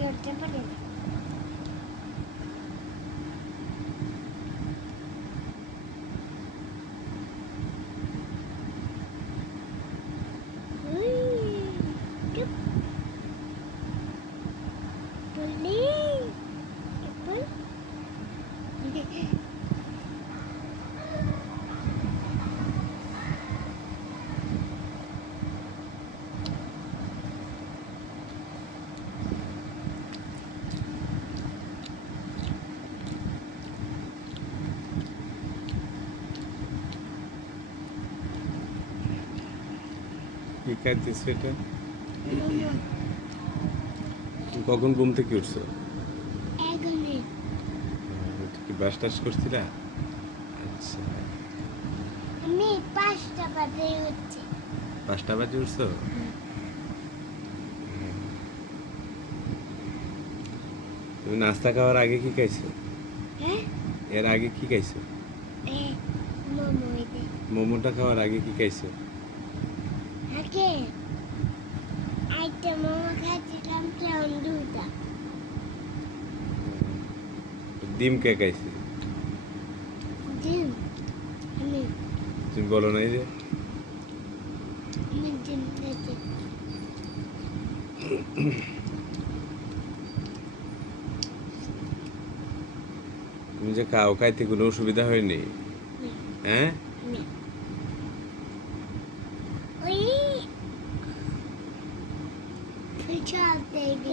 এটা দেখা কি খাইতেছো এটা? কখন ঘুম থেকে উঠছো? কি ব্রাশ টাশ করছিলা? আচ্ছা। আমি পাঁচটা বাজে উঠছি। পাঁচটা বাজে উঠছো? তুমি নাস্তা খাওয়ার আগে কি খাইছো? হ্যাঁ? এর আগে কি খাইছো? মোমোটা খাওয়ার আগে কি খাইছো? আগে একটা মোমো খাচ্ছিলাম কেমন দুটা ডিম কে খাইছে? ডিম। আমি তুমি বলো নাই যে। আমি ডিম খেয়েছি তুমি যে খাও খাইতে কোনো অসুবিধা হয়নি? হ্যাঁ? পিছাল দেবি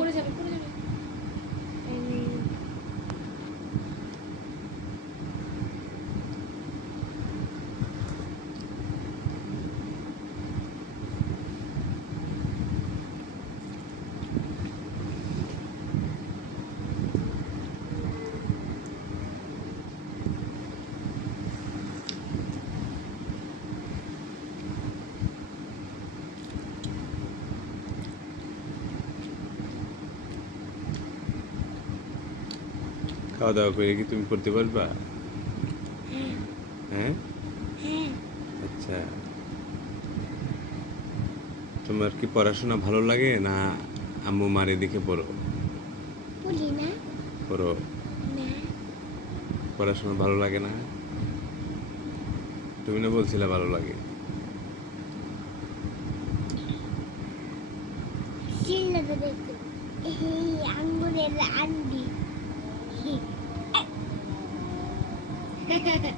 খাওয়া দাওয়া করে কি তুমি করতে পারবা? হ্যাঁ। হ্যাঁ? হ্যাঁ। আচ্ছা। তোমার কি পড়াশোনা ভালো লাগে না আম্মু মারে দেখে পড়ো? পড়ো পড়াশোনা ভালো লাগে না? তুমি না বলছিলে ভালো লাগে। চিল্লাতে দেখো Ha ha ha.